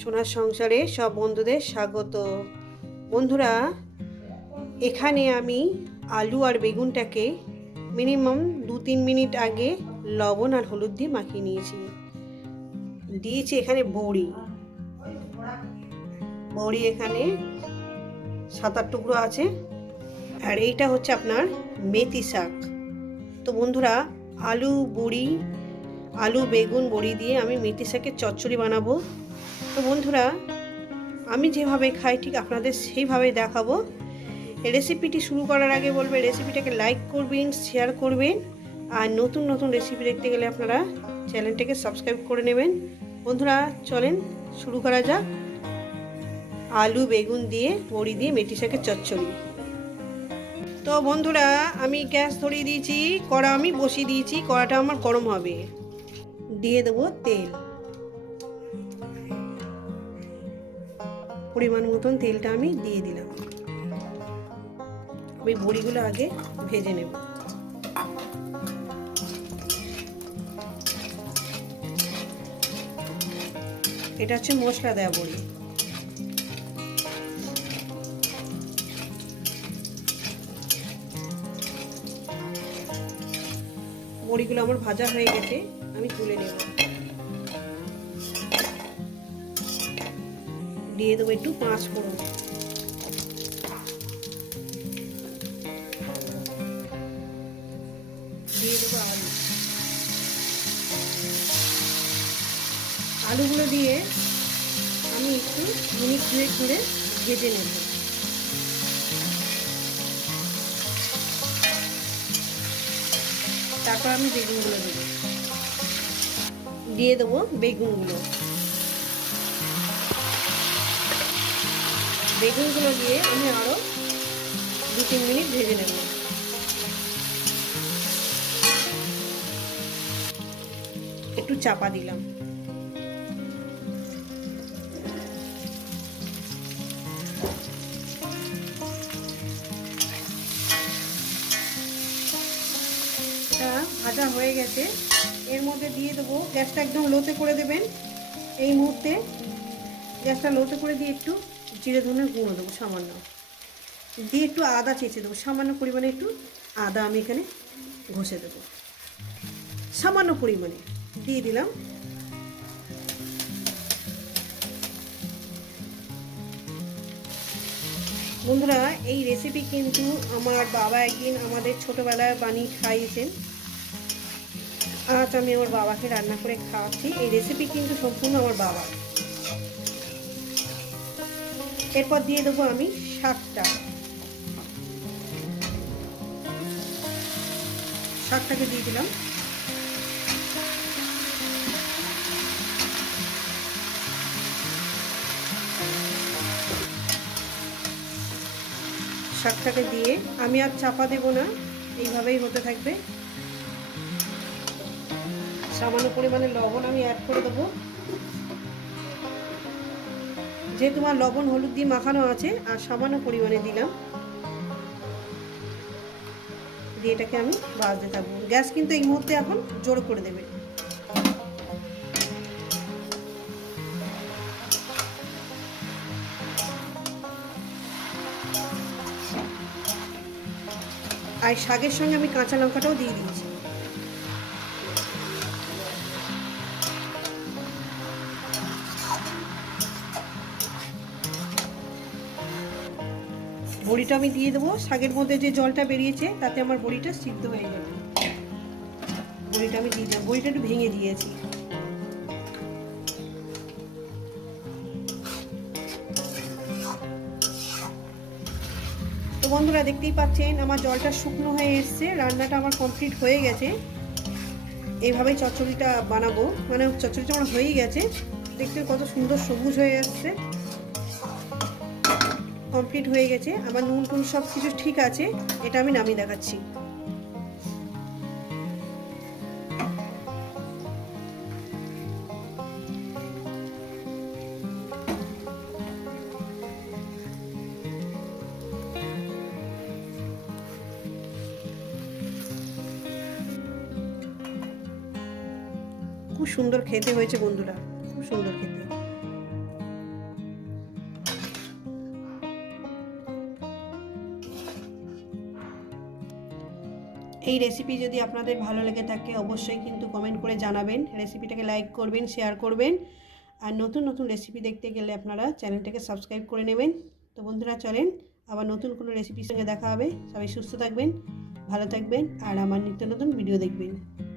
সোনার সংসারে সব বন্ধুদের স্বাগত। বন্ধুরা, এখানে আমি আলু আর বেগুনটাকে মিনিমাম দু তিন মিনিট আগে লবণ আর হলুদ দিয়ে মাখিয়ে নিয়েছি। দিয়েছি এখানে বড়ি। বড়ি এখানে সাত আট টুকরো আছে। আর এইটা হচ্ছে আপনার মেথি শাক। তো বন্ধুরা, আলু, বড়ি, আলু, বেগুন, বড়ি দিয়ে আমি মেথি শাকের চচ্চড়ি বানাবো। তো বন্ধুরা, আমি যেভাবে খাই, ঠিক আপনাদের সেইভাবে দেখাবো। রেসিপিটি শুরু করার আগে বলবে রেসিপিটাকে লাইক করবেন শেয়ার করবেন, আর নতুন নতুন রেসিপি দেখতে গেলে আপনারা চ্যানেলটাকে সাবস্ক্রাইব করে নেবেন। বন্ধুরা, চলেন শুরু করা যাক। আলু, বেগুন দিয়ে, বড়ি দিয়ে, মেথি শাকের চচ্চড়ি। তো বন্ধুরা, আমি গ্যাস ধরিয়ে দিয়েছি, কড়া আমি বসিয়ে দিয়েছি, কড়াটা আমার গরম হবে। দিয়ে দেবো তেল। পরিমাণ মতন তেলটা আমি দিয়ে দিলাম। ওই বড়িগুলো আগে ভেজে নেব। এটা হচ্ছে মশলা দেওয়া বড়ি। বড়িগুলো আমার ভাজা হয়ে গেছে, আমি তুলে নেব। দিয়ে দেবো একটু পাঁচ ফোড়ন। দিয়ে দেবো আলু। আলুগুলো দিয়ে আমি একটু মিনিট দুয়েক করে ভেজে নেব। তারপর আমি বেগুনগুলো দেবো। দিয়ে দেবো বেগুনগুলো। বেগুনগুলো দিয়ে আমি আরও দু তিন মিনিট ভেজে নেব। একটু চাপা দিলাম। ভাজা হয়ে গেছে। এর মধ্যে দিয়ে দেবো। গ্যাসটা একদম লোতে করে দেবেন এই মুহূর্তে। গ্যাসটা লোতে করে দিয়ে একটু জিরে ধনের গুঁড়ো দেবো সামান্য। দিয়ে একটু আদা চেঁচে দেবো। সামান্য পরিমাণে একটু আদা আমি এখানে ঘষে দেবো। সামান্য পরিমাণে দিয়ে দিলাম। বন্ধুরা, এই রেসিপি কিন্তু আমার বাবা একদিন আমাদের ছোটোবেলায় বানিয়ে খাইয়েছেন। আজ আমি আমার বাবাকে রান্না করে খাওয়াচ্ছি। এই রেসিপি কিন্তু সম্পূর্ণ আমার বাবার। এরপর দিয়ে দেবো আমি শাকটা। শাকটাকে দিয়ে দিলাম। শাকটাকে দিয়ে আমি আর চাপা দেব না, এইভাবেই হতে থাকবে। সামান্য পরিমাণে লবণ আমি অ্যাড করে দেবো। যেহেতু আমার লবণ, হলুদ দিয়ে মাখানো আছে, আর সামান্য পরিমাণে দিলাম। দিয়ে এটাকে আমি বাজতে থাকব। গ্যাস কিন্তু এই মুহূর্তে এখন জোর করে দেবে। আর শাকের সঙ্গে আমি কাঁচা লঙ্কাটাও দিয়ে দিয়েছি বড়িটা আমি দিয়ে দেবো। শাকের মধ্যে যে জলটা বেরিয়েছে, তাতে আমার বড়িটা সিদ্ধ হয়ে যাবে। বড়িটা আমি দিয়ে দিলাম বড়িটা একটু ভেঙে দিয়েছি। তো বন্ধুরা, দেখতেই পাচ্ছেন, আমার জলটা শুকনো হয়ে এসছে। রান্নাটা আমার কমপ্লিট হয়ে গেছে। এইভাবেই চচ্চড়িটা বানাবো। মানে চচ্চড়িটা আমার হয়েই গেছে। দেখতে কত সুন্দর সবুজ হয়ে যাচ্ছে কমপ্লিট হয়ে গেছে, আমার নুন টুন সব কিছু ঠিক আছে, এটা আমি নামিয়ে দেখাচ্ছি। খুব সুন্দর খেতে হয়েছে বন্ধুরা, খুব সুন্দর খেতে। এই রেসিপি যদি আপনাদের ভালো লেগে থাকে, অবশ্যই কিন্তু কমেন্ট করে জানাবেন। রেসিপিটাকে লাইক করবেন শেয়ার করবেন। আর নতুন নতুন রেসিপি দেখতে গেলে আপনারা চ্যানেলটাকে সাবস্ক্রাইব করে নেবেন। তো বন্ধুরা, চলেন আবার নতুন কোনো রেসিপির সঙ্গে দেখা হবে। সবাই সুস্থ থাকবেন, ভালো থাকবেন, আর আমার নিত্য নতুন ভিডিও দেখবেন।